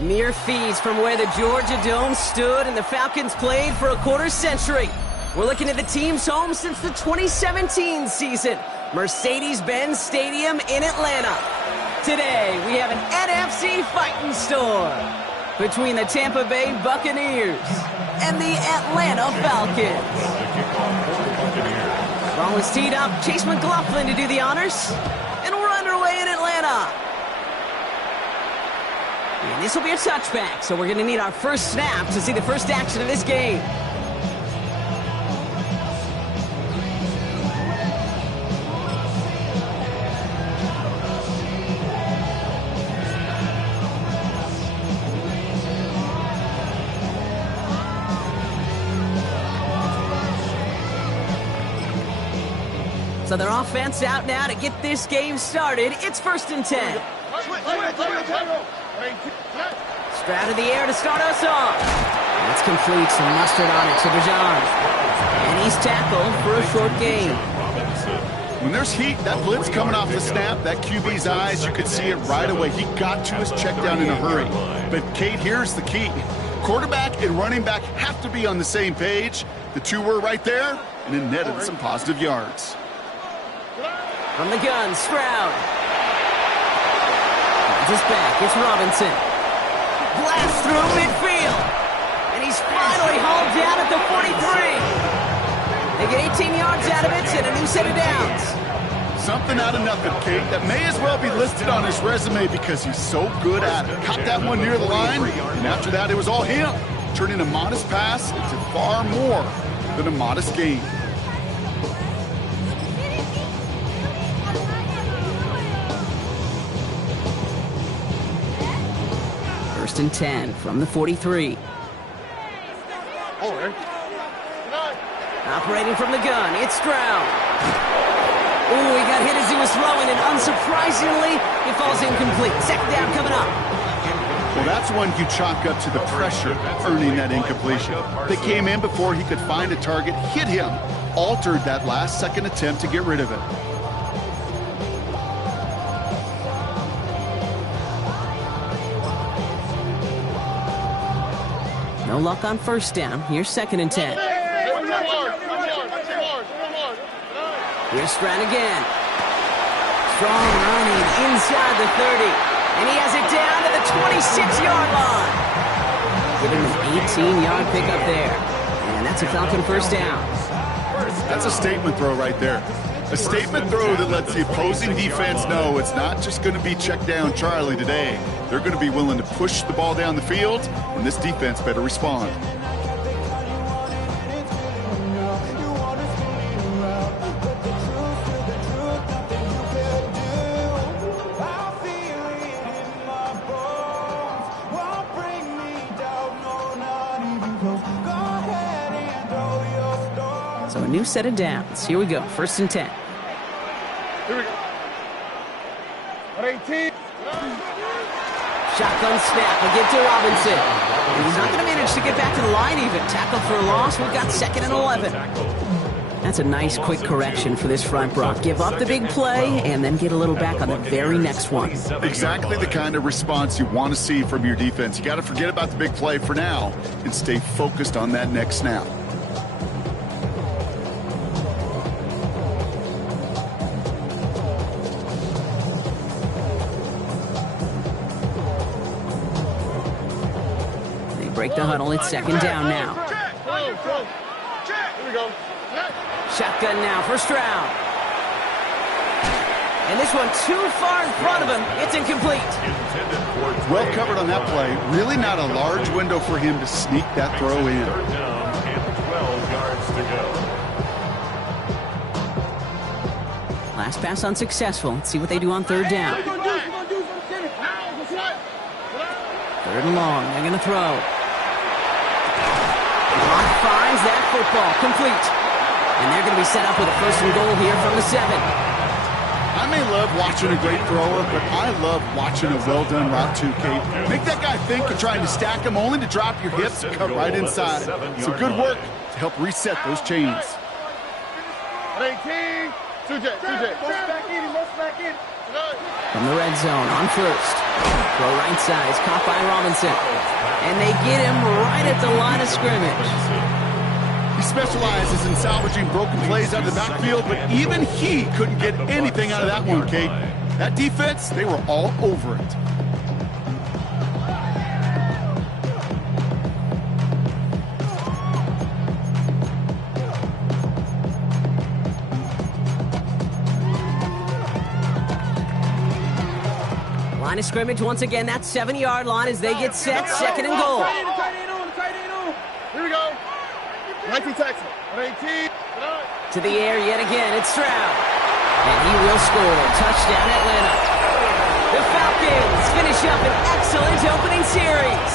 Mere fees from where the Georgia Dome stood and the Falcons played for a quarter century. We're looking at the team's home since the 2017 season, Mercedes-Benz Stadium in Atlanta. Today, we have an NFC fighting storm between the Tampa Bay Buccaneers and the Atlanta Falcons. Ball is teed up, Chase McLaughlin to do the honors, and we're underway in Atlanta. And this will be a touchback, so we're going to need our first snap to see the first action of this game. So their offense out now to get this game started. It's 1st and 10. Stroud in the air to start us off. That's complete. Some mustard on it to Bajan. And he's tackled for a short gain. When there's heat, that blitz coming off the snap, that QB's eyes, you could see it right away. He got to his check down in a hurry. But, Kate, here's the key. Quarterback and running back have to be on the same page. The two were right there, and it netted some positive yards. From the gun, Stroud. Just back, it's Robinson. Blast through midfield. And he's finally hauled down at the 43. They get 18 yards out of it and a new set of downs. Something out of nothing, Kate. That may as well be listed on his resume because he's so good at it. Caught that one near the line, and after that it was all him. Turning a modest pass into far more than a modest gain. First and 10 from the 43. Operating from the gun, it's Stroud. Ooh, he got hit as he was throwing, and unsurprisingly, it falls incomplete. Second down coming up. Well, that's one you chalk up to the pressure earning that incompletion. They came in before he could find a target, hit him, altered that last-second attempt to get rid of it. No luck on first down. Here's 2nd and 10. Here's Stroud again. Strong running inside the 30. And he has it down to the 26-yard line. Giving him an 18-yard pickup there. And that's a Falcon first down. That's a statement throw right there. A statement throw that lets the opposing defense know it's not just going to be check down Charlie today. They're going to be willing to push the ball down the field, and this defense better respond. So a new set of downs. Here we go. 1st and 10. Here we go. 18. Shotgun snap. We'll get to Robinson. He's not going to manage to get back to the line even. Tackled for a loss. We've got 2nd and 11. That's a nice quick correction for this front, Brock. Give up the big play and then get a little back on the very next one. Exactly the kind of response you want to see from your defense. You got to forget about the big play for now and stay focused on that next snap. Break the huddle. It's 2nd down now. Here we go. Shotgun now for Stroud. And this one too far in front of him. It's incomplete. Well covered on that play. Really not a large window for him to sneak that throw in. 12 yards to go. Last pass unsuccessful. Let's see what they do on 3rd down. 3rd and long. They're going to throw. Finds that football complete. And they're going to be set up with a 1st and goal here from the 7. I may love watching a great thrower, but I love watching a well-done route too, Kate. Make that guy think you're trying to stack him only to drop your hips and cut right inside. So good work to help reset those chains. 18. 2J. Most back in. From the red zone on first. Throw right side. It's caught by Robinson. And they get him right at the line of scrimmage. He specializes in salvaging broken plays out of the backfield, but even he couldn't get anything out of that one, Kate. That defense, they were all over it. Line of scrimmage once again, that 7-yard line as they get set, second and goal. Here we go. 19 tackle. 18. To the air yet again, it's Stroud. And he will score. Touchdown, Atlanta. The Falcons finish up an excellent opening series.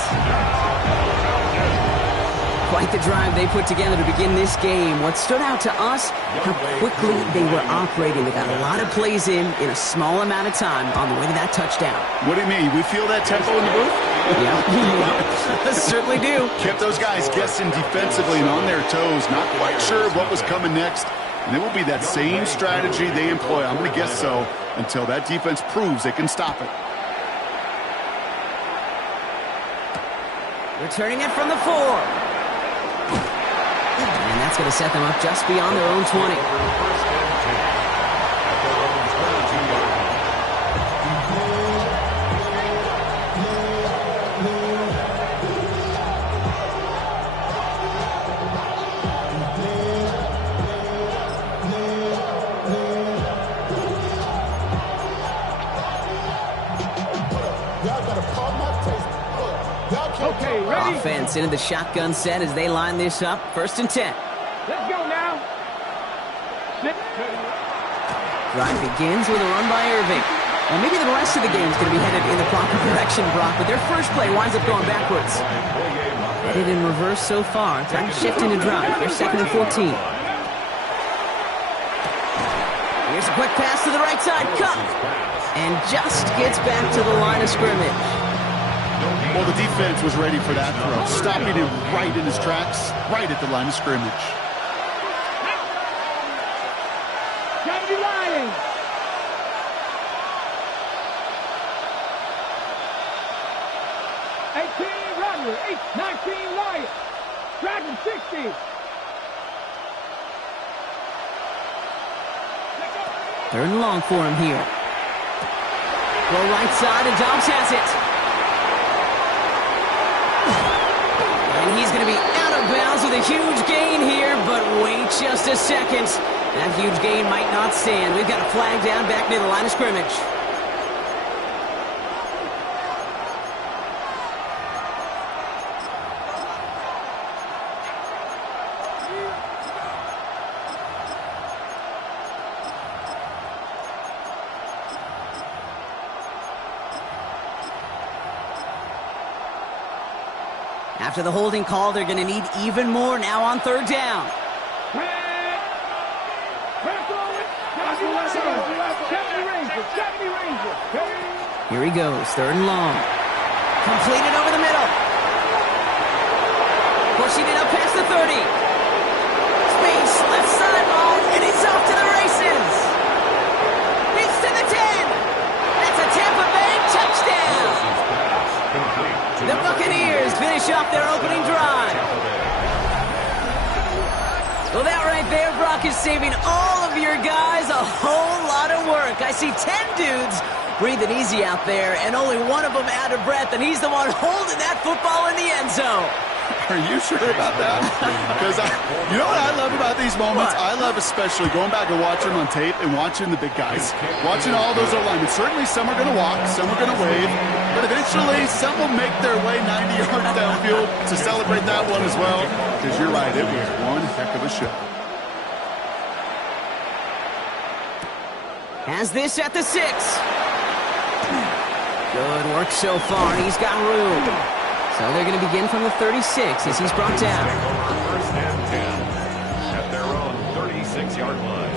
Quite the drive they put together to begin this game. What stood out to us, how quickly they were operating. They got a lot of plays in a small amount of time on the way to that touchdown. What do you mean? We feel that tempo in the booth? Yeah, certainly do. Kept those guys guessing defensively and on their toes, not quite sure what was coming next. And it will be that same strategy they employ, I'm going to guess so, until that defense proves they can stop it. Returning it from the 4. And that's going to set them up just beyond their own 20. Offense into the shotgun set as they line this up. First and 10. Let's go now. Drive begins with a run by Irving. Well, maybe the rest of the game is going to be headed in the proper direction, Brock, but their first play winds up going backwards. Headed in reverse so far. Trying to shift into drive. They're second and 14. Here's a quick pass to the right side. Cut. And just gets back to the line of scrimmage. Well, the defense was ready for that throw, stopping him right in his tracks, right at the line of scrimmage. Gotta be lying. Rodler, 19 Lion. Dragon 60. Third and long for him here. Go right side, and Dobbs has it. And he's going to be out of bounds with a huge gain here, but wait just a second. That huge gain might not stand. We've got a flag down back near the line of scrimmage. After the holding call, they're going to need even more now on third down. Here he goes, third and long. Completed over the middle. Pushing it up past the 30. Space, left sideline, and he's off to the races. He's to the 10. That's a Tampa Bay touchdown. The Buccaneers finish off their opening drive. Well, that right there, Brock, is saving all of your guys a whole lot of work. I see 10 dudes breathing easy out there, and only one of them out of breath, and he's the one holding that football in the end zone. Are you sure about that? Because you know what I love about these moments? What? I love especially going back and watching them on tape and watching the big guys. Watching all those alignments. Certainly some are going to walk, some are going to wave, but eventually some will make their way 90 yards downfield to celebrate that one as well. Because you're right, it was one heck of a show. Has this at the 6. Good work so far. He's got room. So they're going to begin from the 36 as he's brought down. First and 10 at their own 36-yard line.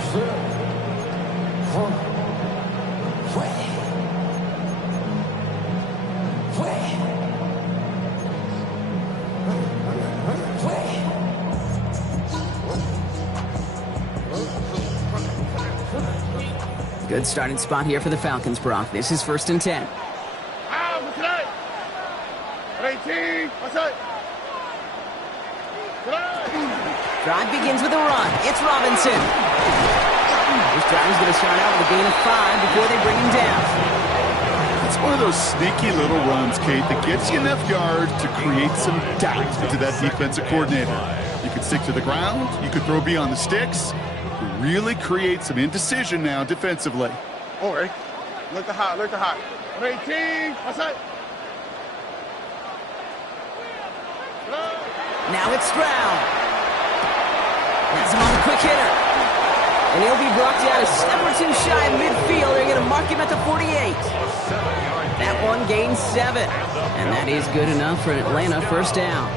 Good starting spot here for the Falcons, Brock. This is 1st and 10. Drive begins with a run. It's Robinson. This drive is going to start out with a gain of 5 before they bring him down. It's one of those sneaky little runs, Kate, that gets you enough yards to create some doubt into that defensive coordinator. You could stick to the ground. You could throw beyond the sticks. Really create some indecision now defensively. Oh, hey. Look the hot, look the hot. 18, what's that? Now it's Stroud. That's him on the quick hitter. And he'll be brought down a step or two shy of midfield. They're going to mark him at the 48. That one gains 7. And that is good enough for Atlanta. 1st down.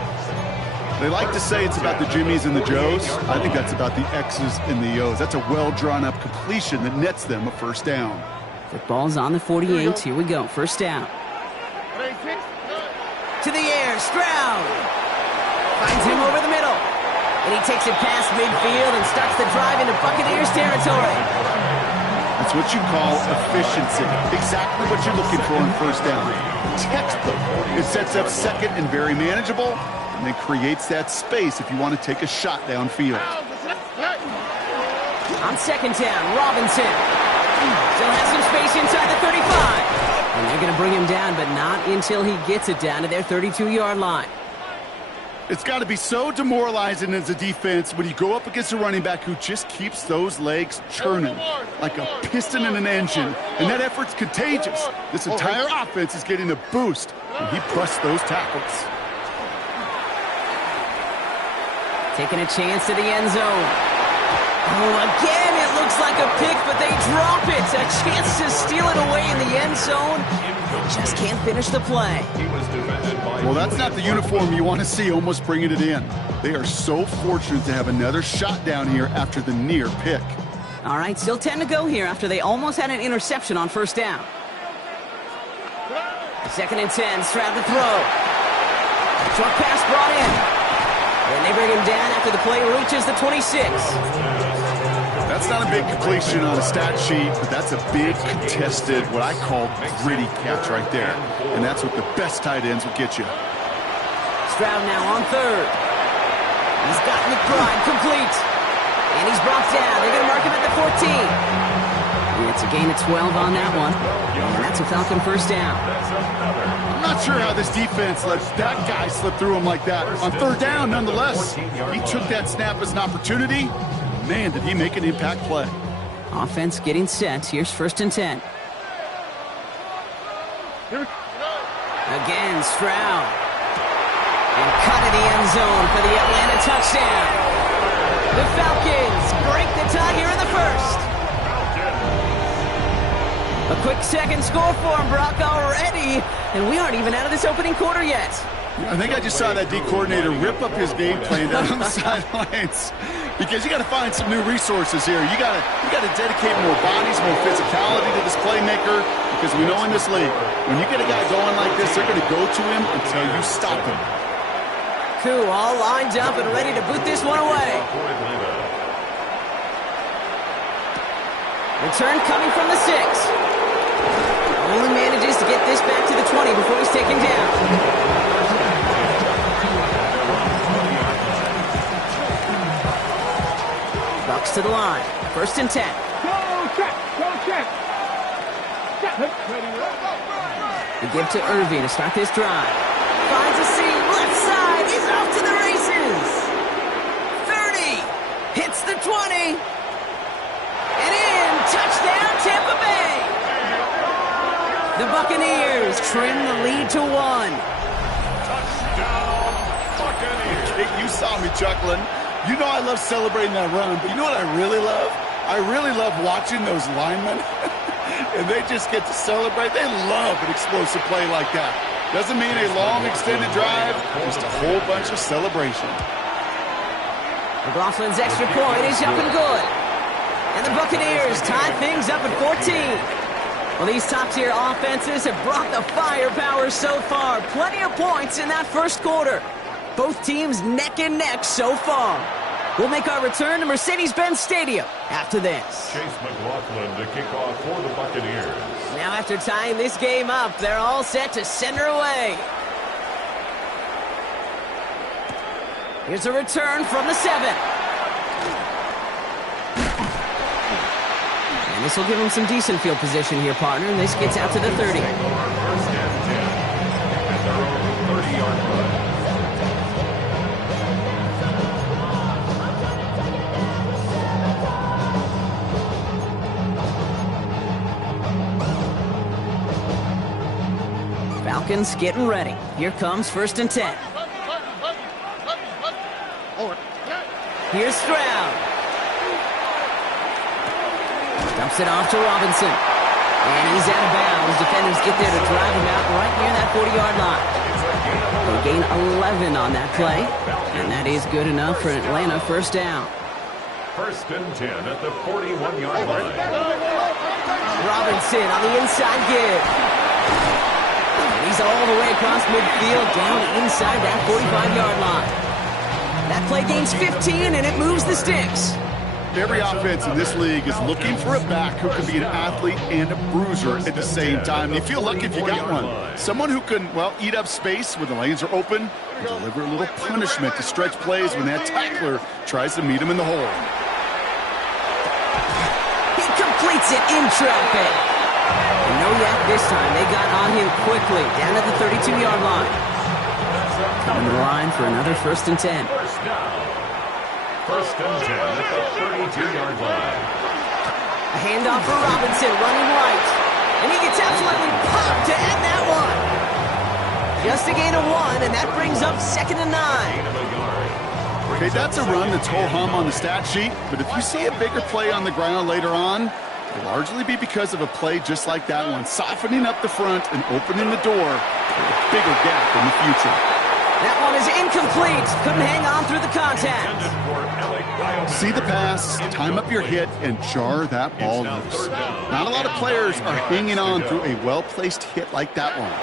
They like to say it's about the Jimmies and the Joes. I think that's about the X's and the O's. That's a well-drawn-up completion that nets them a 1st down. Football's on the 48. Here we go. 1st down. To the air. Stroud. Finds him over the middle. And he takes it past midfield and starts the drive into Buccaneers territory. That's what you call efficiency. Exactly what you're looking for on 1st down. Textbook. It sets up 2nd and very manageable, and then creates that space if you want to take a shot downfield. On 2nd down, Robinson. Still has some space inside the 35. And they're going to bring him down, but not until he gets it down to their 32-yard line. It's got to be so demoralizing as a defense when you go up against a running back who just keeps those legs churning like a piston in an engine. And that effort's contagious. This entire offense is getting a boost when he busts those tackles. Taking a chance to the end zone. Oh, again, it looks like a pick, but they drop it. A chance to steal it away in the end zone. They just can't finish the play. Well, that's not the uniform you want to see almost bringing it in. They are so fortunate to have another shot down here after the near pick. All right, still 10 to go here after they almost had an interception on 1st down. 2nd and 10, Stroud to throw. Short pass brought in. And they bring him down after the play reaches the 26. That's not a big completion on a stat sheet, but that's a big contested, what I call gritty catch right there. And that's what the best tight ends will get you. Stroud now on 3rd. He's got McBride complete. And he's brought down. They're going to mark him at the 14. And it's a gain of 12 on that one. And that's a Falcon 1st down. I'm not sure how this defense lets that guy slip through him like that. On 3rd down, nonetheless, he took that snap as an opportunity. Man, did he make an impact play. Offense getting set. Here's 1st and 10. Again, Stroud. And cut in the end zone for the Atlanta touchdown. The Falcons break the tie here in the 1st. A quick 2nd score for him, Brock, already. And we aren't even out of this opening quarter yet. I think I just saw that D coordinator rip up his game plan down on the sidelines. Because you got to find some new resources here. You got to dedicate more bodies, more physicality to this playmaker. Because we know in this league, when you get a guy going like this, they're going to go to him until you stop him. Cool, all lined up and ready to boot this one away. Return coming from the 6. Only manages to get this back to the 20 before he's taken down. Bucks to the line. 1st and 10. Go check. They give to Irving to start this drive. Finds a seam, left side. He's off to the races. 30. Hits the 20. And in. Touchdown, Tampa Bay. The Buccaneers trim the lead to 1. You saw me chuckling. You know I love celebrating that run, but you know what I really love? I really love watching those linemen, and they just get to celebrate. They love an explosive play like that. Doesn't mean a long, extended drive, just a whole bunch of celebration. McLaughlin's extra point is up and good. And the Buccaneers tie things up at 14. Well, these top-tier offenses have brought the firepower so far. Plenty of points in that 1st quarter. Both teams neck and neck so far. We'll make our return to Mercedes-Benz Stadium after this. Chase McLaughlin to kick off for the Buccaneers. Now after tying this game up, they're all set to send her away. Here's a return from the 7. And this will give them some decent field position here, partner. And this gets out to the 30. First and 10 at their own 30-yard line. Falcons getting ready. Here comes 1st and 10. Here's Stroud. Dumps it off to Robinson. And he's out of bounds. Defenders get there to drive him out right near that 40-yard line. They gain 11 on that play. And that is good enough for Atlanta first down. 1st and 10 at the 41-yard line. Robinson on the inside give. And he's all the way across midfield down inside that 45-yard line. That play gains 15, and it moves the sticks. Every offense in this league is looking for a back who can be an athlete and a bruiser at the same time. You feel lucky if you got one. Someone who can, well, eat up space when the lanes are open and deliver a little punishment to stretch plays when that tackler tries to meet him in the hole. He completes it in traffic. And no yak this time. They got on him quickly down at the 32-yard line. Coming to the line for another 1st and 10. First down. 1st and 10 at the 32-yard line. A handoff for Robinson running right. And he gets absolutely pumped to end that one. Just a gain of 1, and that brings up 2nd and 9. Okay, that's a run that's ho-hum on the stat sheet, but if you see a bigger play on the ground later on, it'll largely be because of a play just like that one, softening up the front and opening the door for a bigger gap in the future. That one is incomplete. Couldn't hang on through the contact. See the pass, time up your hit, and jar that ball loose. Not a lot of players are hanging on through a well-placed hit like that one.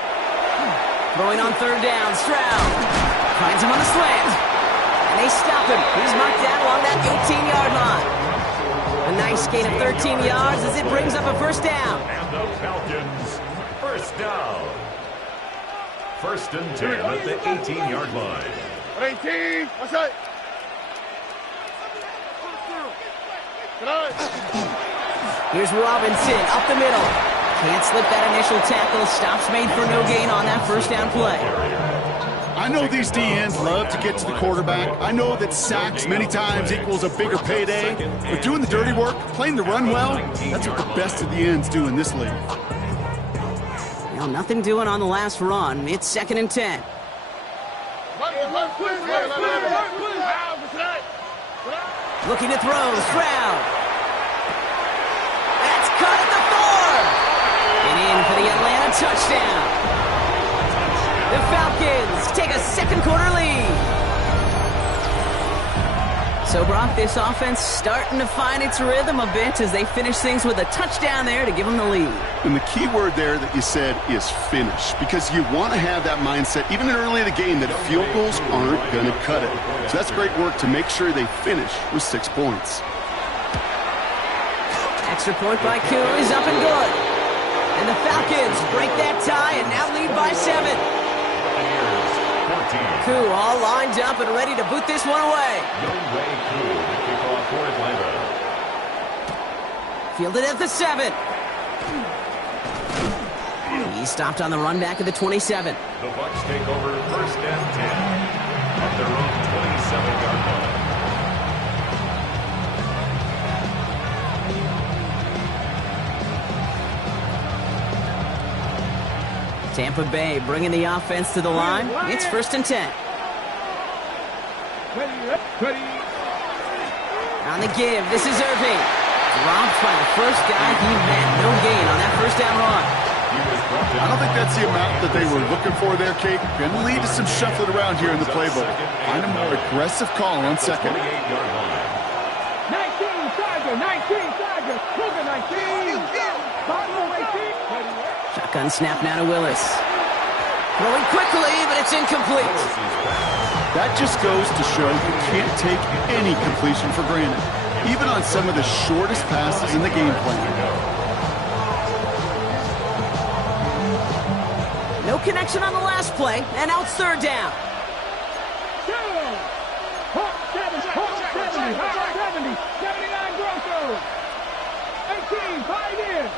Throwing on 3rd down, Stroud finds him on the slant. And they stop him. He's marked down along that 18-yard line. A nice gain of 13 yards as it brings up a 1st down. And the Falcons, first down. 1st and 10 at the 18-yard line. 18, what's that? Here's Robinson up the middle. Can't slip that initial tackle. Stops made for no gain on that 1st down play. I know these DNs love to get to the quarterback. I know that sacks many times equals a bigger payday. But doing the dirty work, playing the run well, that's what the best of the ends do in this league. Well, nothing doing on the last run. It's 2nd and 10. Looking to throw, Stroud. That's caught at the 4. And in for the Atlanta touchdown. The Falcons take a 2nd quarter lead. So, Brock, this offense starting to find its rhythm a bit as they finish things with a touchdown there to give them the lead. And the key word there that you said is finish, because you want to have that mindset, even early in the game, that field goals aren't going to cut it. So that's great work to make sure they finish with 6 points. Extra point by Koo is up and good. And the Falcons break that tie and now lead by 7. Koo all lined up and ready to boot this one away. Fielded at the 7. He's stopped on the run back at the 27. The Bucs take over 1st and 10 at their own 27-yard line. Tampa Bay bringing the offense to the line. It's 1st and 10. On the give, this is Irving. Dropped by the first guy he met. No gain on that 1st down run. I don't think that's the amount that they were looking for there, Kate. Going to lead to some shuffling around here in the playbook. Find a more aggressive call on 2nd. 28-yard line. 19, Tiger, 19, Tiger, Cougar, 19, Cardinal, 18. Shotgun snap now to Willis. Throwing quickly, but it's incomplete. That just goes to show you can't take any completion for granted, even on some of the shortest passes in the game plan. No connection on the last play, and now it's third down. 70, 79 Broncos. 18, Pioneers.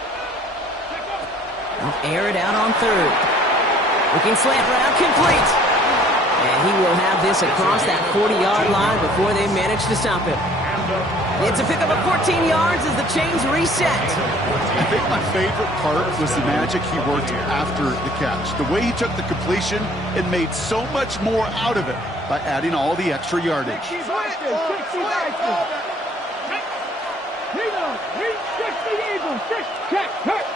They'll air it out on third. Looking slant route, complete. And he will have this across that 40-yard line before they manage to stop him. It's a pickup of 14 yards as the chains reset. I think my favorite part was the magic he worked after the catch. The way he took the completion and made so much more out of it by adding all the extra yardage. 60 Eagles. Check. Hurt.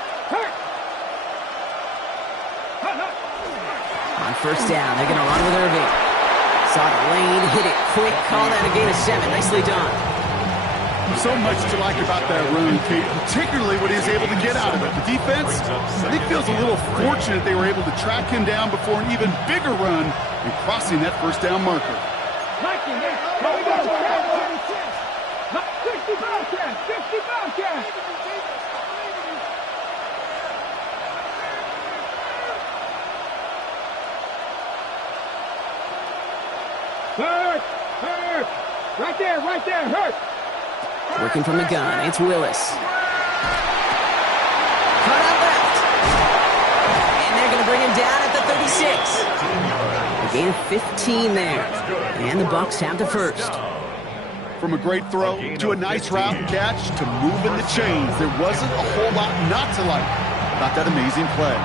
On first down, they're going to run with Irving. Saw the lane, hit it quick, call that a gain of 7. Nicely done. So much to like about that run, Kate, particularly what he was able to get out of it. The defense, I think, feels a little fortunate they were able to track him down before an even bigger run and crossing that first down marker. 60 Bobcats. Hurt. Right there, hurt. Working from the gun, it's Willis. Cut out left. And they're going to bring him down at the 36. A gain of 15 there. And the Bucs have the first. From a great throw to a nice route and catch to moving the chains, there wasn't a whole lot not to like about that amazing play.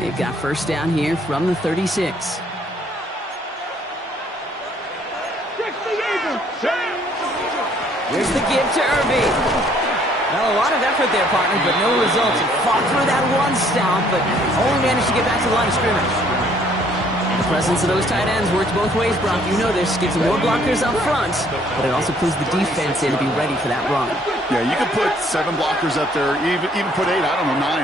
They've got first down here from the 36. Here's the give to Irving. Well, a lot of effort there, partner, but no results. He fought through that one stomp, but only managed to get back to the line of scrimmage. The presence of those tight ends works both ways, Brock. You know this. Gives them more blockers up front, but it also puts the defense in to be ready for that run. Yeah, you can put 7 blockers up there, even put 8, 9.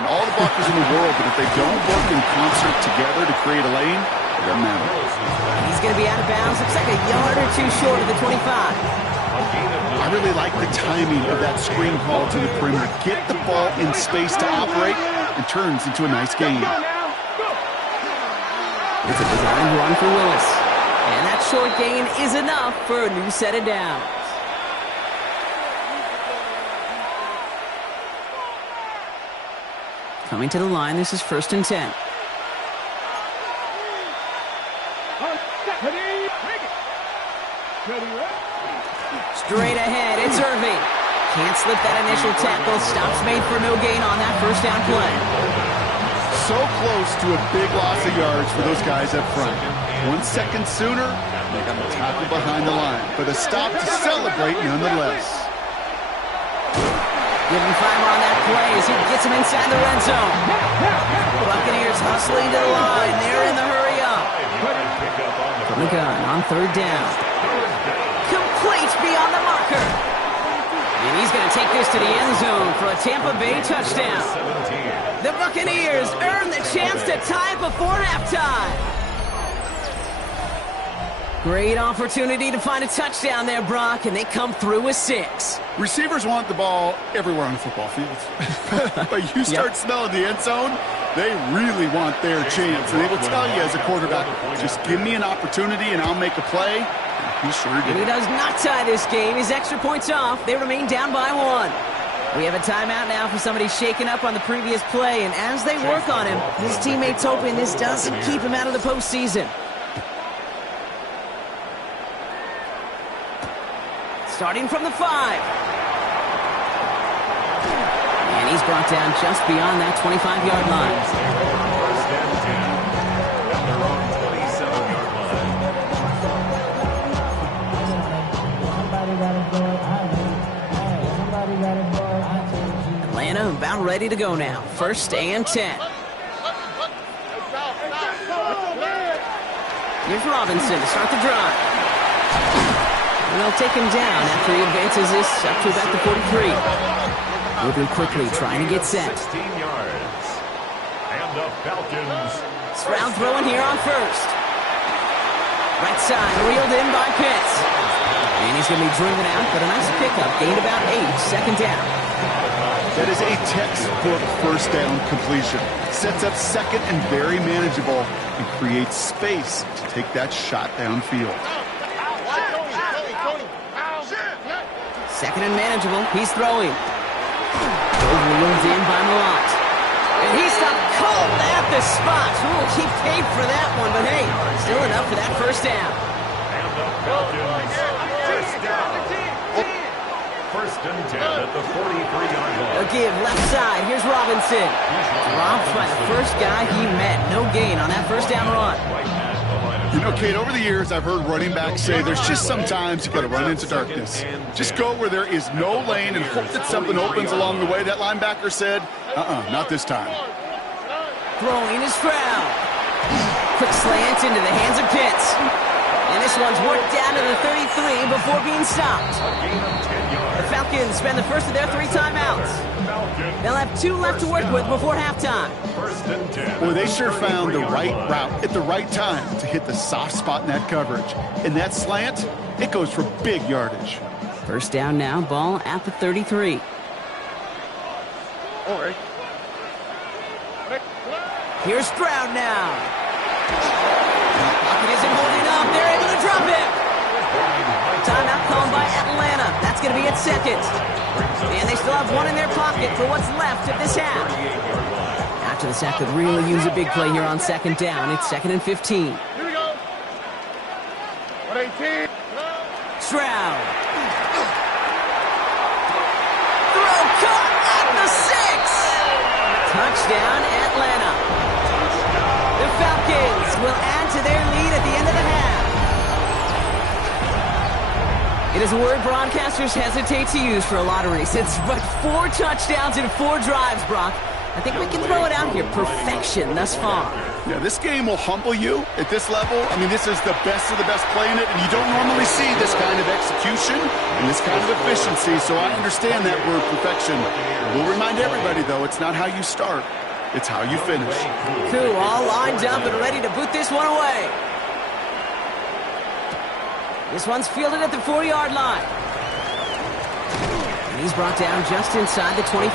All the blockers in the world, but if they don't work in concert together to create a lane, it doesn't matter. He's going to be out of bounds. Looks like a yard or two short of the 25. I really like the timing of that screen call to the perimeter. Get the ball in space to operate and turns into a nice game. It's a designed run for Willis. And that short gain is enough for a new set of downs. Coming to the line, this is first and 10. Straight ahead, it's Irving. Can't slip that initial tackle. Stops made for no gain on that first down play. So close to a big loss of yards for those guys up front. 1 second sooner, they got the tackle behind the line. But a stop to celebrate nonetheless. Give him 5 on that play as he gets him inside the red zone. Buccaneers hustling to the line. They're in the hurry up. From the gun on third down. Complete beyond the marker. And he's going to take this to the end zone for a Tampa Bay touchdown. The Buccaneers earn the chance to tie before halftime. Great opportunity to find a touchdown there, Brock, and they come through with 6. Receivers want the ball everywhere on the football field. But you start smelling the end zone, they really want their chance. And they will tell you as a quarterback, just give me an opportunity and I'll make a play. He sure did. And he does not tie this game. His extra points off. They remain down by 1. We have a timeout now for somebody shaken up on the previous play. And as they work on him, his teammates hoping this doesn't keep him out of the postseason. Starting from the 5. And he's brought down just beyond that 25-yard line. First and 10. Down their own 27-yard line. Atlanta about ready to go now. First and 10. Here's Robinson to start the drive. And they'll take him down after he advances this up to about the 43. Moving quickly, trying to get set. 16 yards. And the Falcons. Stroud throwing here on first. Right side, reeled in by Pitts. And he's going to be driven out, but a nice pickup. Gained about 8, second down. That is a textbook first down completion. Sets up second and very manageable and creates space to take that shot downfield. Second and manageable. He's throwing. Wheeled in by Malott. And he stopped cold at the spot. We'll keep paid for that one, but hey, still enough for that first down. And the Falcons. First down. First and 10 at the 43-yard line. A give left side. Here's Robinson. Dropped by the first guy he met. No gain on that first down run. You know, Kate, over the years, I've heard running backs say there's just sometimes you got to run into darkness. Just go where there is no lane and hope that something opens along the way. That linebacker said, not this time. Throwing is Stroud. Quick slant into the hands of Pitts. And this one's worked down to the 33 before being stopped. The Falcons spend the first of their 3 timeouts. They'll have 2 left to work with before halftime. Boy, they sure found the right route at the right time to hit the soft spot in that coverage. And that slant, it goes for big yardage. First down now, ball at the 33. Here's Stroud now. Pocket isn't holding up. They're able to drop it. Timeout called by Atlanta. That's going to be its second. And they still have 1 in their pocket for what's left of this half. After the sack could really use a big play here on second down. It's 2nd and 15. Here we go. 118. Stroud. Throw caught at the 6. Touchdown, Atlanta. The Falcons will add to their lead at the end of the half. It is a word broadcasters hesitate to use for a lot of reasons, but 4 touchdowns in 4 drives, Brock. I think we can throw it out here. Perfection thus far. Yeah, this game will humble you at this level. I mean, this is the best of the best playing it, and you don't normally see this kind of execution and this kind of efficiency, so I understand that word perfection. We'll remind everybody, though, it's not how you start, it's how you finish. Cool, all lined up and ready to boot this one away. This one's fielded at the 4-yard line. And he's brought down just inside the 25.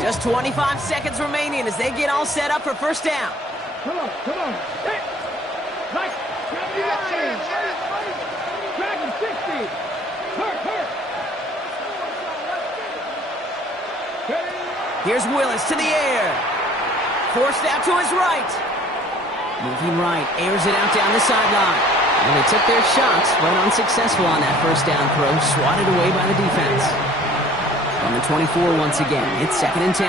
Just 25 seconds remaining as they get all set up for first down. Come on. Hey. Nice. Grab the line. Drag him 60. Hurt. Here's Willis to the air. Forced out to his right. Moving right, airs it out down the sideline. And they took their shots, but unsuccessful on that first down throw, swatted away by the defense. On the 24 once again, it's 2nd and 10.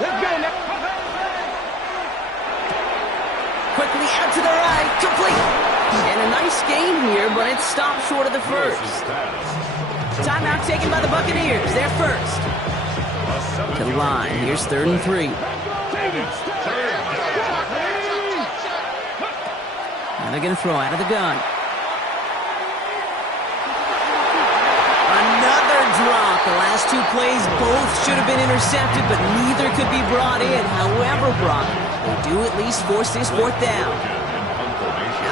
Let's go now. Quickly out to the right, complete. And a nice gain here, but it stopped short of the first. Timeout taken by the Buccaneers, their first. To the line, here's 3rd and 3. Now they're going to throw out of the gun. Another drop. The last 2 plays both should have been intercepted, but neither could be brought in. However, Brock, they do at least force this 4th down.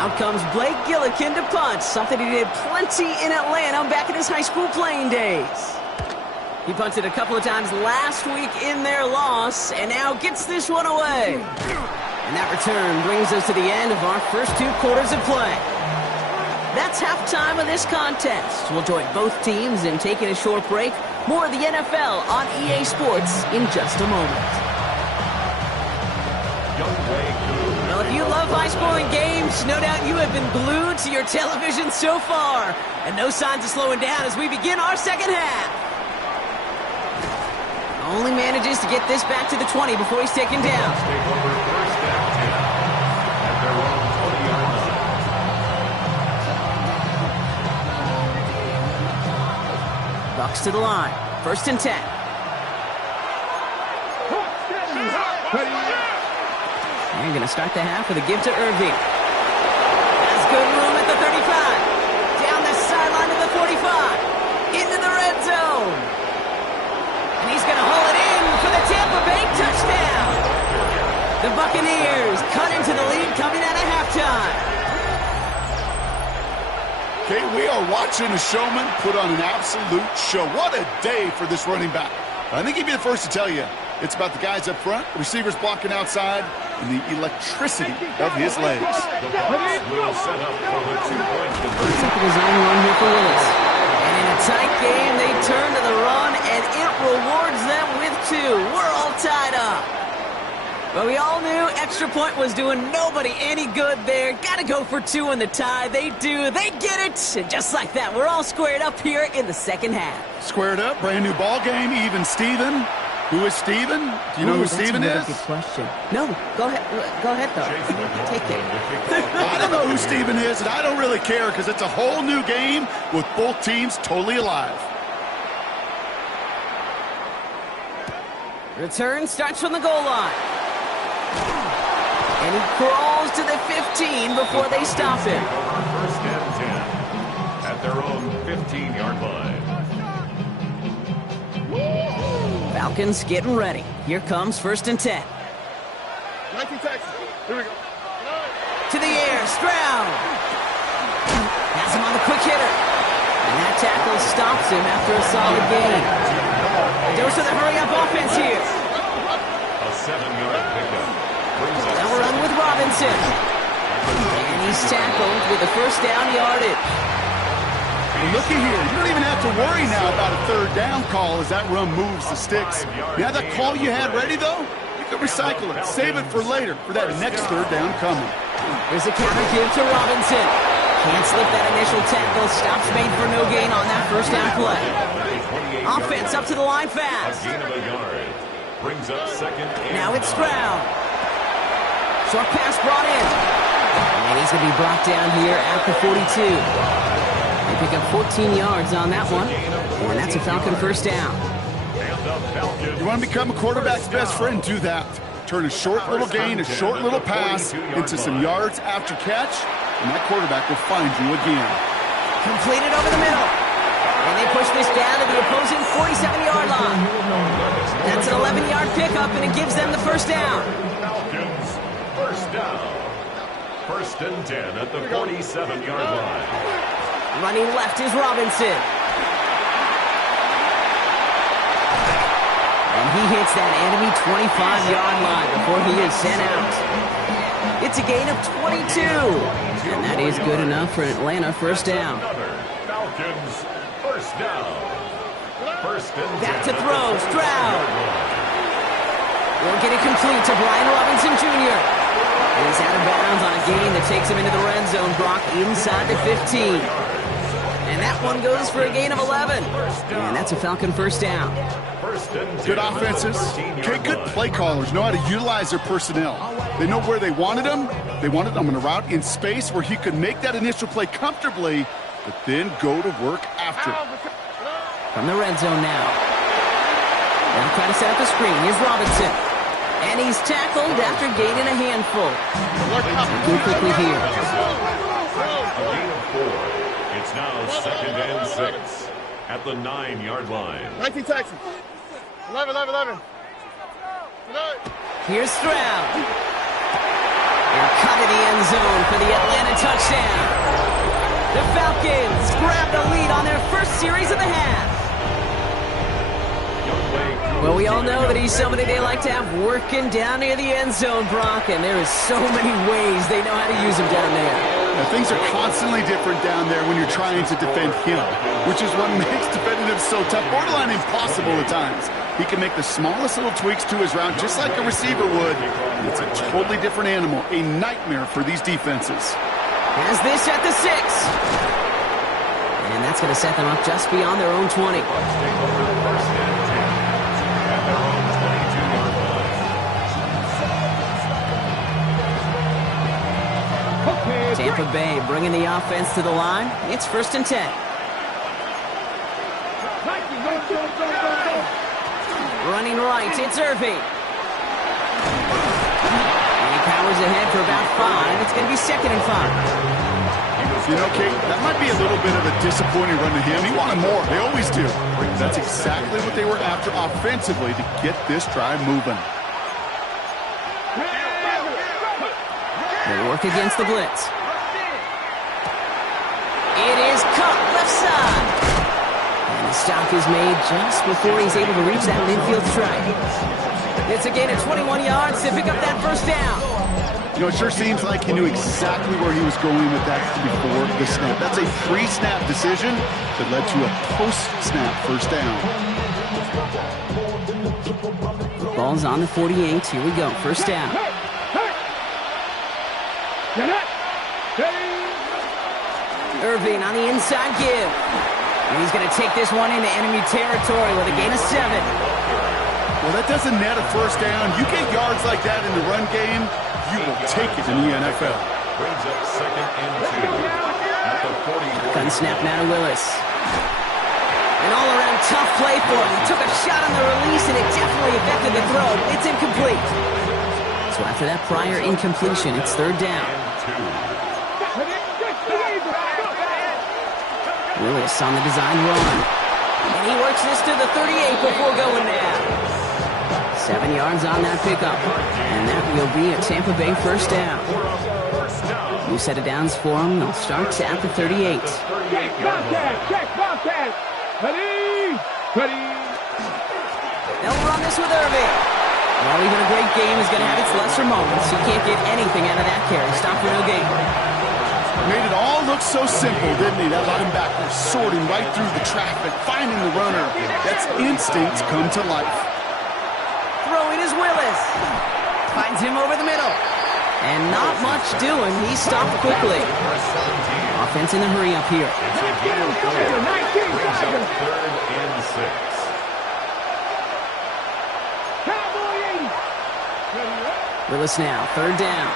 Out comes Blake Gillikin to punt, something he did plenty in Atlanta back in his high school playing days. He punted a couple of times last week in their loss, and now gets this one away. And that return brings us to the end of our first 2 quarters of play. That's halftime of this contest. We'll join both teams in taking a short break. More of the NFL on EA Sports in just a moment. Well, if you love high-scoring games, no doubt you have been glued to your television so far. And no signs of slowing down as we begin our second half. Only manages to get this back to the 20 before he's taken down. Bucks to the line. 1st and 10. They're going to start the half with a give to Irving. Has good room at the 35. Down the sideline to the 45. Into the red zone. And he's going to haul it in for the Tampa Bay touchdown. The Buccaneers cut into the lead coming out of halftime. Okay, we are watching a showman put on an absolute show. What a day for this running back. I think he'd be the first to tell you it's about the guys up front, receivers blocking outside, and the electricity of his legs. The Bucs will set up for the 2-point conversion. Second is on one here for Willis. And in a tight game, they turn to the run, and it rewards them with 2. We're all tied up. But we all knew extra point was doing nobody any good there. Got to go for 2 in the tie. They do. They get it. And just like that, we're all squared up here in the second half. Squared up, brand new ball game, even Steven. Who is Steven? Do you know who Steven is? That's a good question. No, go ahead. Go ahead, though. Take it. I don't know who Steven is, and I don't really care because it's a whole new game with both teams totally alive. Return starts from the goal line. And he crawls to the 15 before they stop him. First and 10 at their own 15-yard line. Falcons getting ready. Here comes first and 10. 19 Texas. Here we go. To the air, Stroud. Has him on the quick hitter. And that tackle stops him after a solid gain. A dose of the hurry-up offense here. A 7-yard pickup. Now we're on with Robinson. And he's tackled with the first down yardage. Looky here, you don't even have to worry now about a third down call as that run moves the sticks. You have that call you had ready, though? You can recycle it. Save it for later for that next third down coming. Here's a counter give to Robinson. Can't slip that initial tackle. Stops made for no gain on that first down play. Offense up to the line fast. A gain of a yard. Brings up second and Now it's Stroud. Short pass brought in. And he's going to be brought down here at the 42. They pick up 14 yards on that one. And that's a Falcon first down. You want to become a quarterback's best friend? Do that. Turn a short little gain, a short little pass into some yards after catch, and that quarterback will find you again. Completed over the middle. And they push this down to the opposing 47-yard line. That's an 11-yard pickup, and it gives them the first down. Falcons first down. First and 10 at the 47-yard line. Running left is Robinson. And he hits that enemy 25-yard line before he is sent out. It's a gain of 22. And that is good enough for an Atlanta first down. Falcons first down. First and 10. Back to throw, Stroud. Will get it complete to Brian Robinson Jr. He's out of bounds on a gain that takes him into the red zone, Brock, inside the 15. And that one goes for a gain of 11. And that's a Falcon first down. Good offenses. Okay, good play callers know how to utilize their personnel. They know where they wanted them. They wanted them on a route in space where he could make that initial play comfortably, but then go to work after. From the red zone now. They'll try to set up a screen. Here's Robinson. And he's tackled after gaining a handful. Looking quickly here. A gain of 4. It's now second and 6 at the 9-yard line. 19 Texas. 11. Here's Stroud. And cut in the end zone for the Atlanta touchdown. The Falcons grabbed a lead on their first series of the half. Well, we all know that he's somebody they like to have working down near the end zone, Brock, and there is so many ways they know how to use him down there. Now, things are constantly different down there when you're trying to defend him, which is what makes defending him so tough, borderline impossible at times. He can make the smallest little tweaks to his route just like a receiver would. It's a totally different animal, a nightmare for these defenses. Has this at the 6. And that's going to set them up just beyond their own 20. Tampa Bay bringing the offense to the line. It's first and 10. Running right, it's Irving. ahead for about 5. It's going to be 2nd and 5. You know, Kate, that might be a little bit of a disappointing run to him. He wanted more. They always do. That's exactly what they were after offensively to get this drive moving. They work against the blitz. It is caught left side. And the stop is made just before he's able to reach that midfield strike. It's a gain of 21 yards to pick up that first down. You know, it sure seems like he knew exactly where he was going with that before the snap. That's a pre-snap decision that led to a post-snap first down. Ball's on the 48. Here we go. First down. Irving on the inside give. And he's going to take this one into enemy territory with a gain of 7. Well, that doesn't net a first down. You get yards like that in the run game, you will take it in the NFL. Brings up 2nd and 2 at the 40. Gun snap now to Willis. An all-around tough play for him. He took a shot on the release, and it definitely affected the throw. It's incomplete. So after that prior incompletion, it's 3rd down. Willis on the design run. And he works this to the 38 before going down. 7 yards on that pickup. And that will be a Tampa Bay first down. New set of downs for him. They'll start at the 38. Check Bobcat. Ready. They'll run this with Irving. Well, even a great game is going to have its lesser moments. You can't get anything out of that carry. Stop for no gain. Made it all look so simple, didn't he? That linebacker sorting right through the traffic, finding the runner. That's instinct come to life. Throwing is Willis. Finds him over the middle. And not much doing. He stopped quickly. Offense in a hurry up here. Brings up 3rd and 6. Willis now, 3rd down.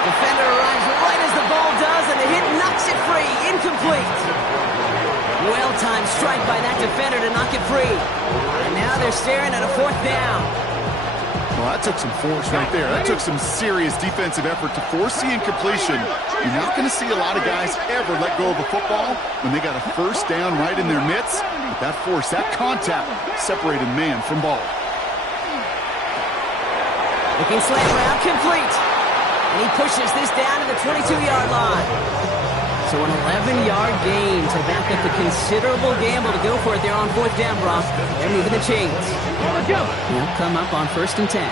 Defender arrives right as the ball does, and the hit knocks it free. Incomplete. Well-timed strike by that defender to knock it free. And now they're staring at a 4th down. Well, that took some force right there. That took some serious defensive effort to force the incompletion. You're not going to see a lot of guys ever let go of a football when they got a first down right in their midst. But that force, that contact, separated man from ball. Looking slant route, complete. And he pushes this down to the 22-yard line. So an 11-yard gain to back up the considerable gamble to go for it there on 4th down, Brock. They're moving the chains. They'll come up on 1st and 10.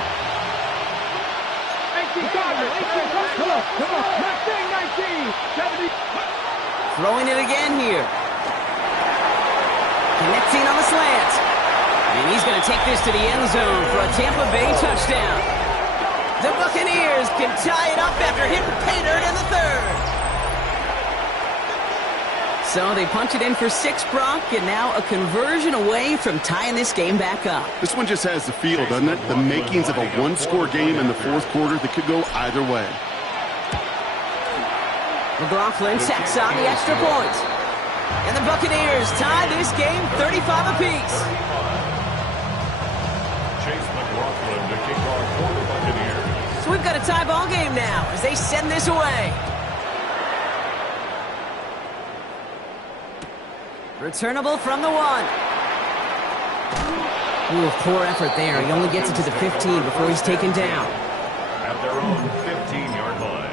Throwing it again here. Connecting on the slant. And he's going to take this to the end zone for a Tampa Bay touchdown. The Buccaneers can tie it up after hitting pay dirt in the 3rd. So they punch it in for 6, Brock, and now a conversion away from tying this game back up. This one just has the feel, doesn't it? The makings of a one-score game in the 4th quarter that could go either way. McLaughlin tacks on the extra point. And the Buccaneers tie this game 35 apiece. Chase McLaughlin to kick off for the Buccaneers. So we've got a tie ball game now as they send this away. Returnable from the 1. Ooh, poor effort there. He only gets it to the 15 before he's taken down. At their own 15-yard line.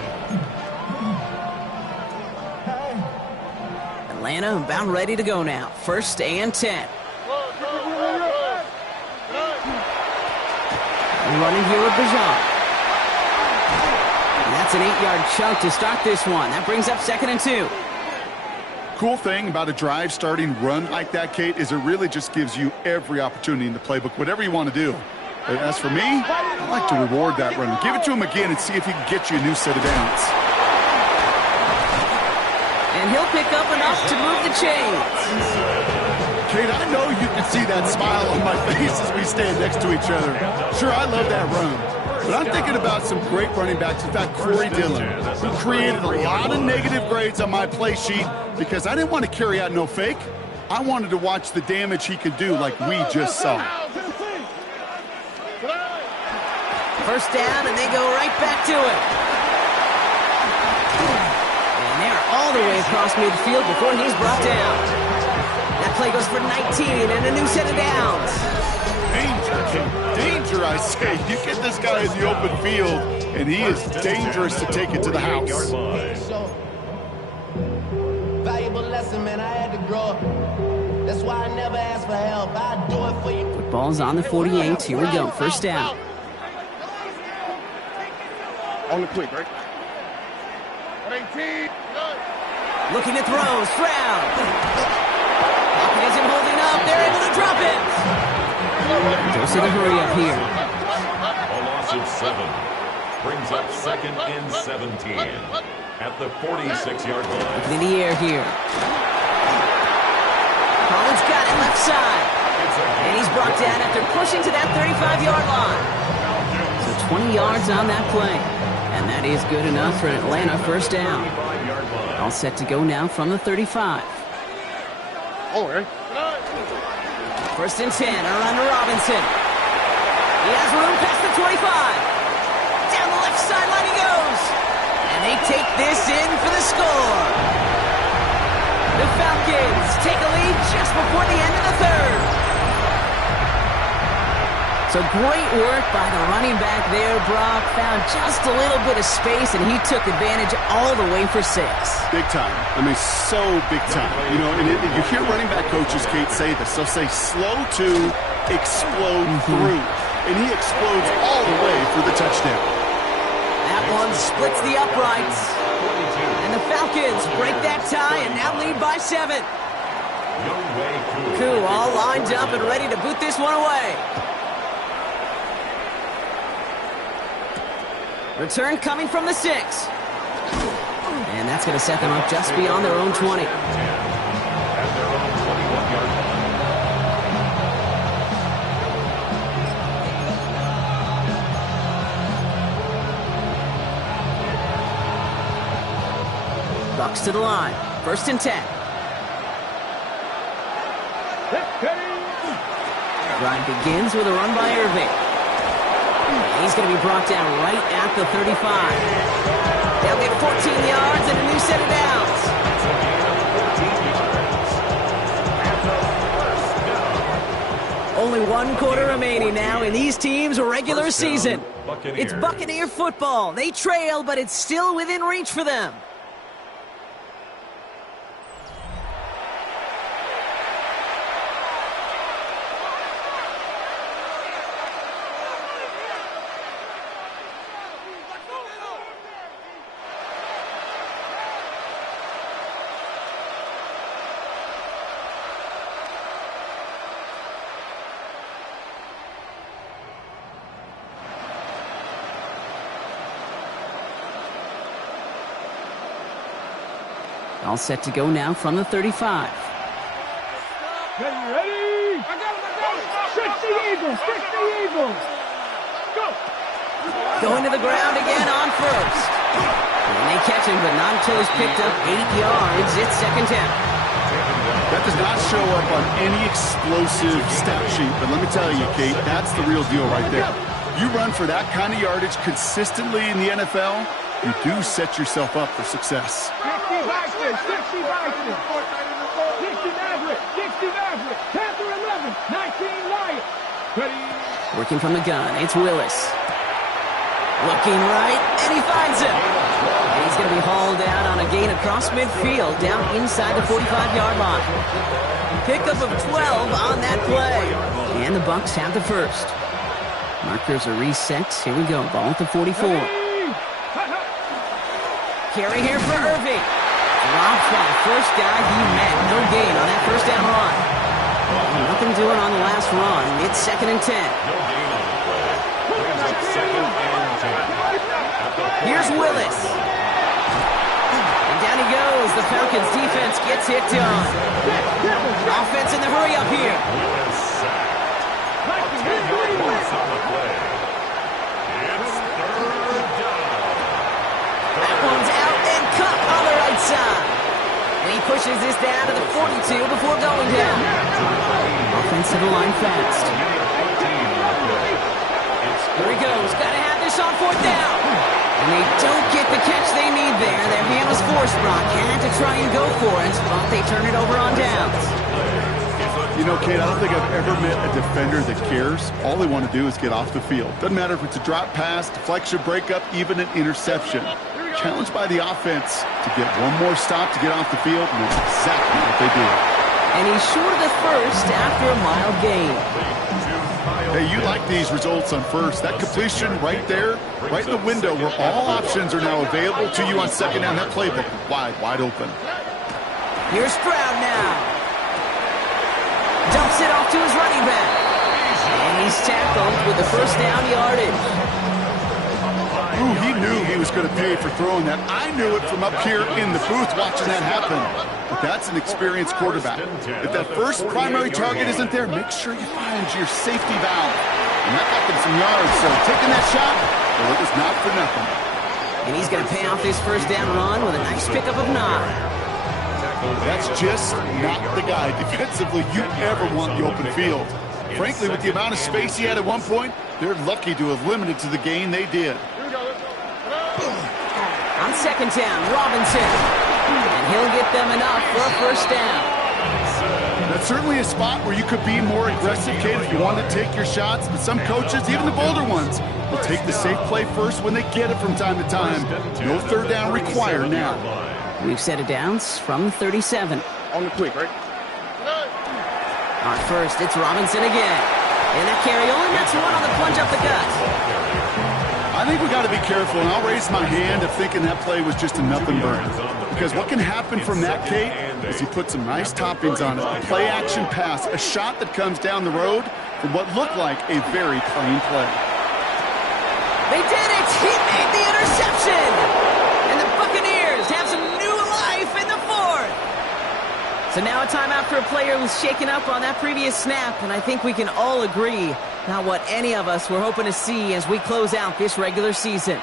Atlanta about ready to go now. 1st and 10. Running here with Bajan. And that's an 8-yard chunk to start this one. That brings up 2nd and 2. Cool thing about a drive starting run like that, Kate, is it really just gives you every opportunity in the playbook, whatever you want to do. As for me, I like to reward that run. Give it to him again and see if he can get you a new set of downs. And he'll pick up enough to move the chains. Kate, I know you can see that smile on my face as we stand next to each other. Sure, I love that run. But I'm thinking about some great running backs. In fact, Corey Dillon, who created a lot of negative grades on my play sheet because I didn't want to carry out no fake. I wanted to watch the damage he could do like we just saw. First down, and they go right back to it. And they're all the way across midfield before he's brought down. That play goes for 19 and a new set of downs. Danger, I say. You get this guy in the open field, and he is dangerous to take it to the house. Valuable lesson, man. I had to grow up. That's why I never ask for help. I do it for you. Football's on the 48. Here we go. First down. On the quick, right? 18. Looking to throw. Stroud. Pocket isn't holding up. They're able to drop it. Goes to the hurry up here. A loss of 7. Brings up 2nd and 17 at the 46-yard line. Looking in the air here. Collins got it left side. And he's brought down after pushing to that 35-yard line. So 20 yards on that play. And that is good enough for an Atlanta first down. All set to go now from the 35. Oh, right. First and 10, around to Robinson. He has room past the 25. Down the left sideline he goes. And they take this in for the score. The Falcons take a lead just before the end of the third. So great work by the running back there, Brock. Found just a little bit of space, and he took advantage all the way for 6. Big time. I mean, so big time. You know, and you hear running back coaches, Kate, say this. They'll say slow to explode through. And he explodes all the way for the touchdown. That one splits the uprights. And the Falcons break that tie and now lead by 7. Koo all lined up and ready to boot this one away. Return coming from the 6. And that's going to set them up just beyond their own 20. At their own 21-yard line. Bucks to the line. First and 10. Drive begins with a run by Irving. He's going to be brought down right at the 35. They'll get 14 yards and a new set of downs. Only 1 quarter remaining now in these teams' regular season. It's Buccaneer football. They trail, but it's still within reach for them. All set to go now from the 35. Ready? I got him. 60 Eagles. Go. Going to the ground again on first. And they catch him, but not until he's picked up 8 yards. It's second down. That does not show up on any explosive stat sheet, but let me tell you, Kate, that's the real deal right there. You run for that kind of yardage consistently in the NFL, you do set yourself up for success. 60 Vikings. 60 Maverick. 60 Maverick. Panther 11. 19 Lions. Ready? Working from the gun, it's Willis. Looking right, and he finds him. And he's going to be hauled out on a gain across midfield, down inside the 45-yard line. Pickup of 12 on that play. And the Bucs have the first. Markers are reset. Here we go, ball at the 44. Carry here for Irving. Drops by the first guy he met. No gain on that first down run. Nothing doing on the last run. It's second and 10. Here's Willis. And down he goes. The Falcons defense gets hit on. Offense in the hurry up here. That one's out and cut on the right side. And he pushes this down to the 42 before going down. Offensive line fast. Here he goes. Got to have And they don't get the catch they need there. Their hand was forced, Brock. Had to try and go for it, but they turn it over on downs. You know, Kate, I don't think I've ever met a defender that cares. All they want to do is get off the field. Doesn't matter if it's a drop pass, deflection, breakup, even an interception. Challenged by the offense to get one more stop to get off the field, and that's exactly what they do. And he's short of the first after a mild gain. Hey, you like these results on first. That completion right there, right in the window where all options are now available to you on second down. That playbook wide open. Here's Stroud now. Dumps it off to his running back. And he's tackled with the first down yardage. Ooh, he knew he was going to pay for throwing that. I knew it from up here in the booth watching that happen. But that's an experienced quarterback. If that first primary target isn't there, make sure you find your safety valve. And that got them some yards, so taking that shot, well, it was not for nothing. And he's going to pay off this first down run with a nice pickup of 9. That's just not the guy defensively you ever want the open field. Frankly, with the amount of space he had at one point, they're lucky to have limited to the gain they did. On second down, Robinson. And he'll get them enough for a first down. That's certainly a spot where you could be more aggressive, Kate, if you want to take your shots. But some coaches, even the bolder ones, will take the safe play first when they get it from time to time. No third down required now. We've set it downs from 37. On the quick, right? On first, it's Robinson again. And that carry only nets one on the plunge up the gut. I think we got to be careful, and I'll raise my hand of thinking that play was just a nothing burn. Because what can happen from that, Kate, is he put some nice toppings on it. A play-action pass, a shot that comes down the road from what looked like a very clean play. They did it! He made the interception! And the Buccaneers have some new life in the fourth! So now a timeout for a player who's shaken up on that previous snap, and I think we can all agree not what any of us were hoping to see as we close out this regular season.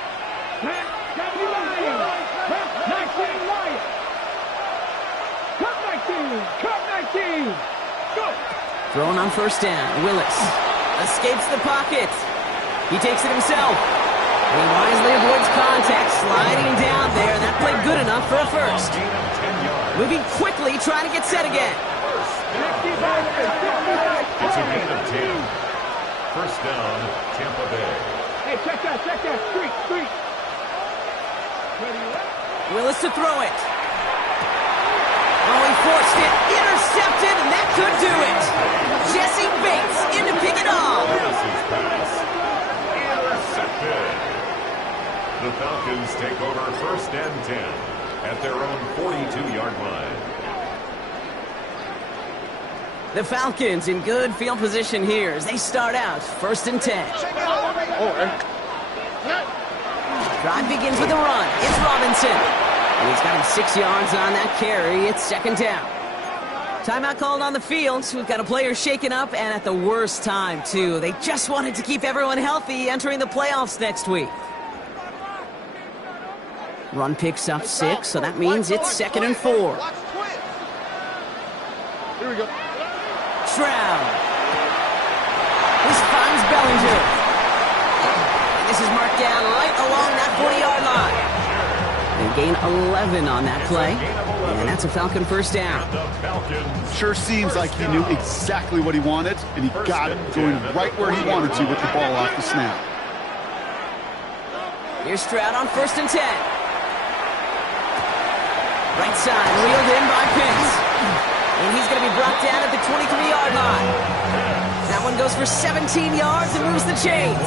Thrown on first down, Willis escapes the pocket. He takes it himself. And he wisely avoids contact, sliding down there. That played good enough for a first. Moving quickly, trying to get set again. It's a gain of 10. First down, Tampa Bay. Hey, check that, street. Willis to throw it. Oh, he forced it, intercepted, and that could do it. Jesse Bates in to pick it off. Intercepted. The Falcons take over first and 10 at their own 42-yard line. The Falcons in good field position here as they start out first and 10. Drive begins with a run. It's Robinson. And he's got him 6 yards on that carry. It's second down. Timeout called on the field. So we've got a player shaken up and at the worst time, too. They just wanted to keep everyone healthy entering the playoffs next week. Run picks up 6, so that means it's second and 4. Here we go. Stroud. This finds Bellinger. And this is marked down right along that 40-yard line. They gain 11 on that play. And that's a Falcon first down. Sure seems like he knew exactly what he wanted, and he got it going right where he wanted to with the ball off the snap. Here's Stroud on first and 10. Right side, reeled in by Pitts. And he's going to be brought down at the 23-yard line. That one goes for 17 yards and moves the chains.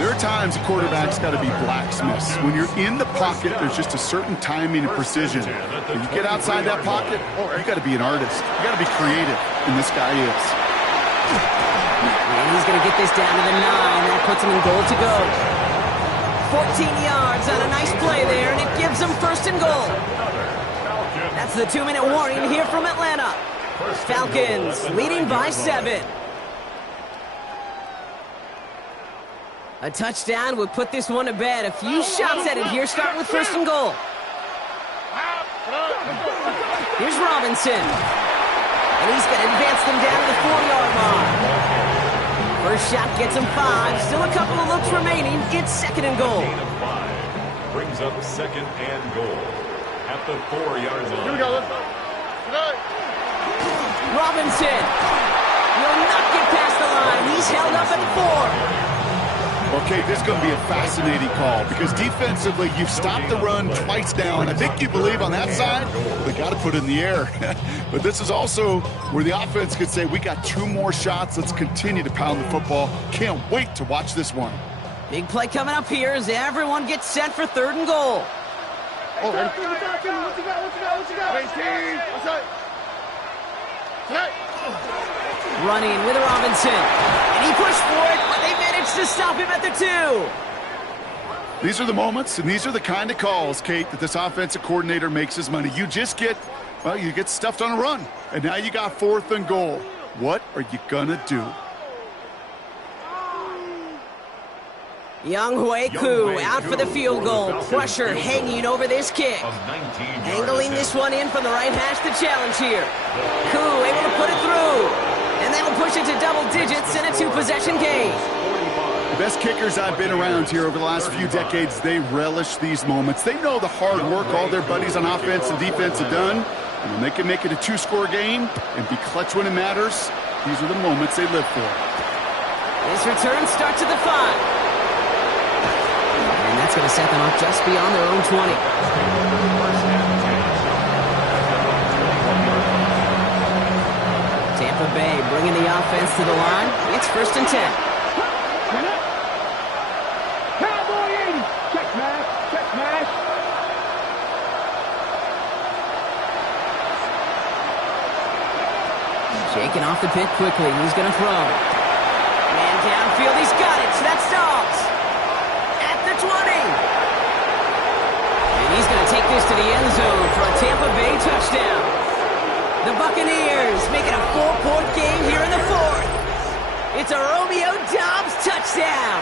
There are times a quarterback's got to be blacksmiths. When you're in the pocket, there's just a certain timing and precision. When you get outside that pocket, you got to be an artist. You got to be creative, and this guy is. And he's going to get this down to the 9. That puts him in goal to go. 14 yards on a nice play there, and it gives him first and goal. That's the 2-minute warning here from Atlanta. Falcons leading by 7. A touchdown would put this one to bed. A few shots at it here, starting with first and goal. Here's Robinson. And he's going to advance them down to the 4-yard line. First shot gets him 5. Still a couple of looks remaining. It's second and goal. brings up second and goal at the 4-yard line. Here we go. Let's go. Robinson will not get past the line. He's held up at the 4. Okay, this is going to be a fascinating call because defensively, you've stopped the run twice down. I think you believe on that side, they got to put it in the air. But this is also where the offense could say, we got 2 more shots. Let's continue to pound the football. Can't wait to watch this one. Big play coming up here as everyone gets set for 3rd and goal. Oh, ready? What you got? 18. What's up? Hey. Running with Robinson. And he pushed for it, but they managed to stop him at the 2. These are the moments, and these are the kind of calls, Kate, that this offensive coordinator makes his money. You just get, well, you get stuffed on a run. And now you got 4th and goal. What are you going to do? Younghoe Koo out for the field goal. Pressure hanging over this kick. Angling this one in from the right hash to challenge here. Koo able to put it through. And that'll push it to double digits in a 2-possession game. The best kickers I've been around here over the last few decades, they relish these moments. They know the hard work all their buddies on offense and defense have done. And when they can make it a 2-score game and be clutch when it matters, these are the moments they live for. This return starts at the 5. And that's going to set them up just beyond their own 20. Tampa Bay bringing the offense to the line. It's 1st and 10. Cowboy 80. Check mash. Shaking off the pit quickly. He's going to throw. Man downfield. He's got it. That's Dobbs. At the 20. And he's going to take this to the end zone for a Tampa Bay touchdown. The Buccaneers making a 4-point game here in the 4th. It's a Romeo Dobbs touchdown.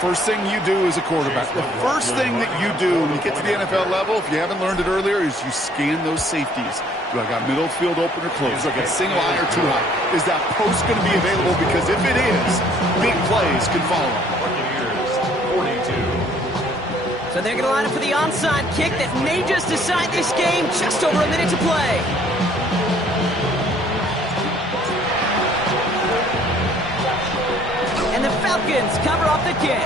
First thing you do as a quarterback, the first thing that you do when you get to the NFL level, if you haven't learned it earlier, is you scan those safeties. Do I got middle field open or close? Do I got single eye or 2 high? Is that post going to be available? Because if it is, big plays can follow. Buccaneers 42. So they're going to line up for the onside kick that may just decide this game. Just over a minute to play. And the Falcons cover off the kick.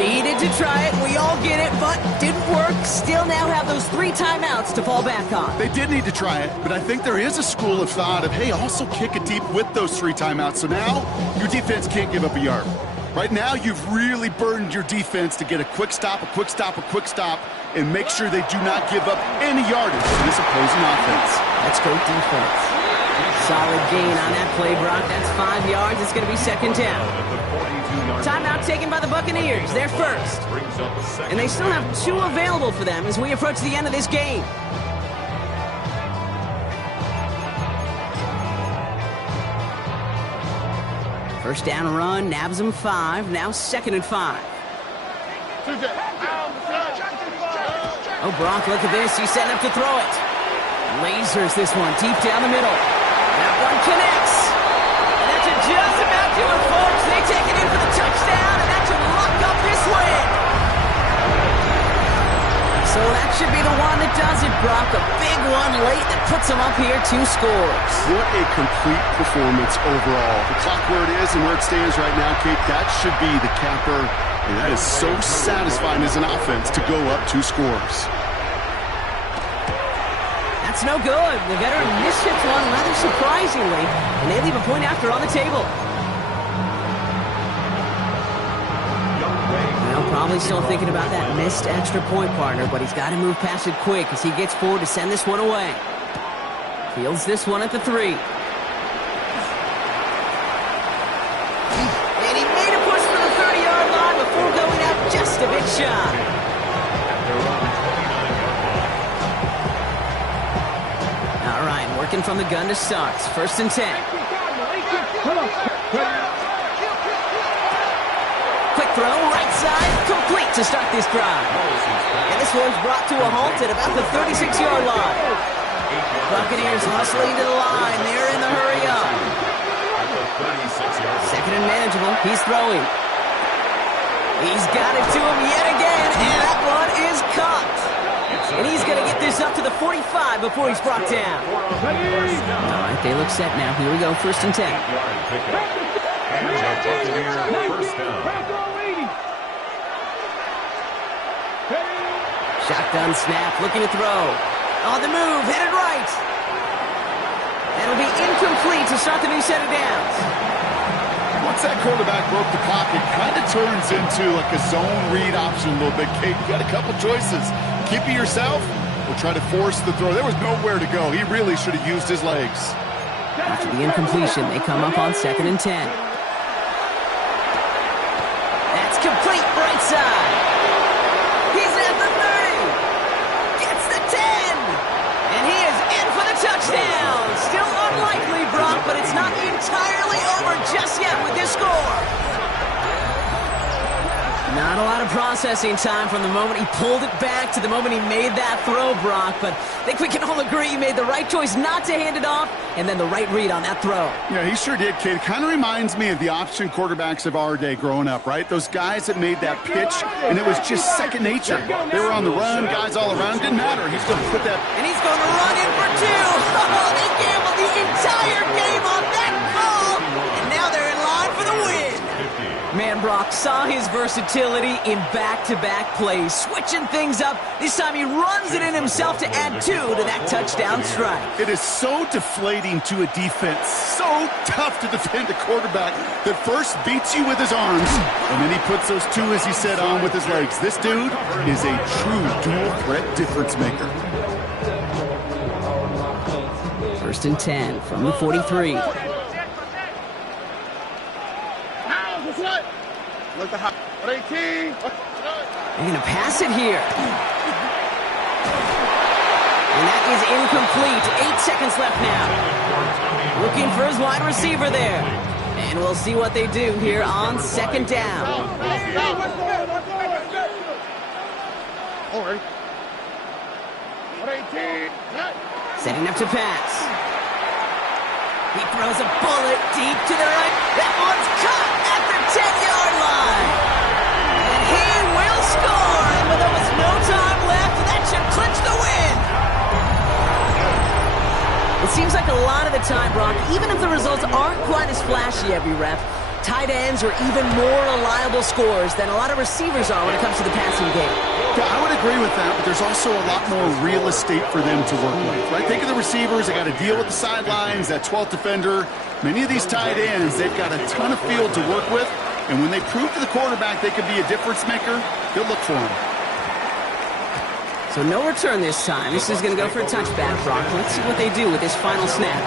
Needed to try it. We all get it, but didn't work. Still now have those 3 timeouts to fall back on. They did need to try it, but I think there is a school of thought of, hey, also kick it deep with those 3 timeouts. So now your defense can't give up a yard. Right now, you've really burdened your defense to get a quick stop, and make sure they do not give up any yardage to this opposing offense. Let's go defense. Solid gain on that play, Brock. That's 5 yards. It's going to be 2nd down. Timeout taken by the Buccaneers. They're first. And they still have 2 available for them as we approach the end of this game. First down run, nabs them 5. Now 2nd and 5. Oh, Brock, look at this. He's setting up to throw it. Lasers this one deep down the middle. That one connects. And that should just about do it, folks. They take it in for the touchdown, and that should lock up this win. So that should be the one that does it, Brock. A big one late that puts them up here 2 scores. What a complete performance overall. The clock where it is and where it stands right now, Kate, that should be the capper. And that is so satisfying as an offense to go up 2 scores. That's no good. The veteran mishits one rather surprisingly, and they leave a point after on the table. Well, probably still thinking about that missed extra point, partner, but he's got to move past it quick as he gets forward to send this one away. Fields this one at the 3. And he made a push for the 30-yard line before going out just a bit shy. All right, working from the gun to start. 1st and 10. Quick throw, right side, complete to start this drive. And this one's brought to a halt at about the 36-yard line. Buccaneers hustling to the line. They're in the hurry up. 2nd and manageable. He's throwing. He's got it to him yet again, and that one is caught. And he's going to get this up to the 45 before he's brought down. All right, they look set now. Here we go, 1st and 10. And the Buccaneers first down. Shotgun snap, looking to throw. On the move, headed right. That'll be incomplete to start the new set of downs. Once that quarterback broke the pocket, kind of turns into like a zone read option a little bit. Kate, you got a couple choices. Keep it yourself or try to force the throw. There was nowhere to go. He really should have used his legs. After the incompletion, they come up on 2nd and 10. That's complete, right side. He's at the 30. Gets the 10. And he is in for the touchdown. Still unlikely, Brock, but it's not entirely over just yet with this score. Not a lot of processing time from the moment he pulled it back to the moment he made that throw, Brock. But I think we can all agree he made the right choice not to hand it off and then the right read on that throw. Yeah, he sure did, kid. Kind of reminds me of the option quarterbacks of our day growing up, right? Those guys that made that pitch, and it was just second nature. They were on the run, guys all around. Didn't matter. He's going to put that. And he's going to run in for 2. Oh, they gambled the entire game on that call. And now they're in line for the win. Man, Brock saw his versatility in back-to-back plays, switching things up. This time he runs it in himself to add 2 to that touchdown strike. It is so deflating to a defense, so tough to defend a quarterback that first beats you with his arms, and then he puts those 2, as he said, on with his legs. This dude is a true dual-threat difference maker. 1st and 10 from the 43. Look at hot. 18. They're going to pass it here. And that is incomplete. 8 seconds left now. Looking for his wide receiver there. And we'll see what they do here on 2nd down. All right. 18. Setting up to pass. He throws a bullet deep to the right. That one's caught at the 10-yard line. And he will score. And with almost no time left, that should clinch the win. It seems like a lot of the time, Brock, even if the results aren't quite as flashy every rep, tight ends are even more reliable scorers than a lot of receivers are when it comes to the passing game. Yeah, I would agree with that, but there's also a lot more real estate for them to work with, right? Think of the receivers. They got to deal with the sidelines, that 12th defender. Many of these tight ends, they've got a ton of field to work with, and when they prove to the quarterback they could be a difference maker, they'll look for him. So no return this time. This is going to go for a touchback, Brock. Let's see what they do with this final snap.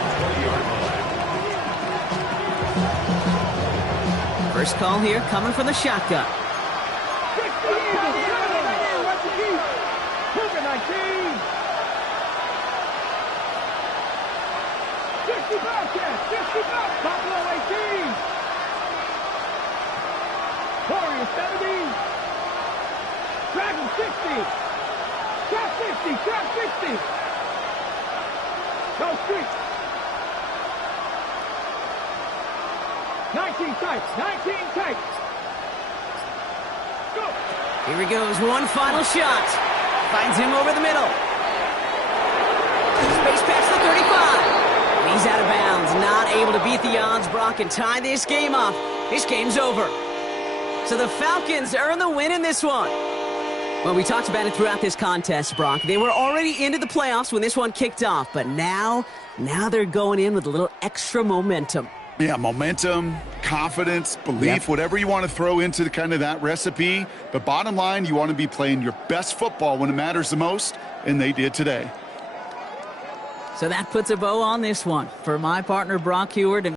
First call here coming from the shotgun. 70. Dragon 60. Trap 50. Trap 60. Go street. 19 tight. 19 tight. Go. Here he goes. One final shot. Finds him over the middle. Space pass to 35. And he's out of bounds. Not able to beat the odds, Brock, and tie this game up. This game's over. So the Falcons earn the win in this one. Well, we talked about it throughout this contest, Brock. They were already into the playoffs when this one kicked off, but now they're going in with a little extra momentum. Yeah, momentum, confidence, belief, whatever you want to throw into kind of that recipe. But bottom line, you want to be playing your best football when it matters the most, and they did today. So that puts a bow on this one. For my partner, Brock Heward, and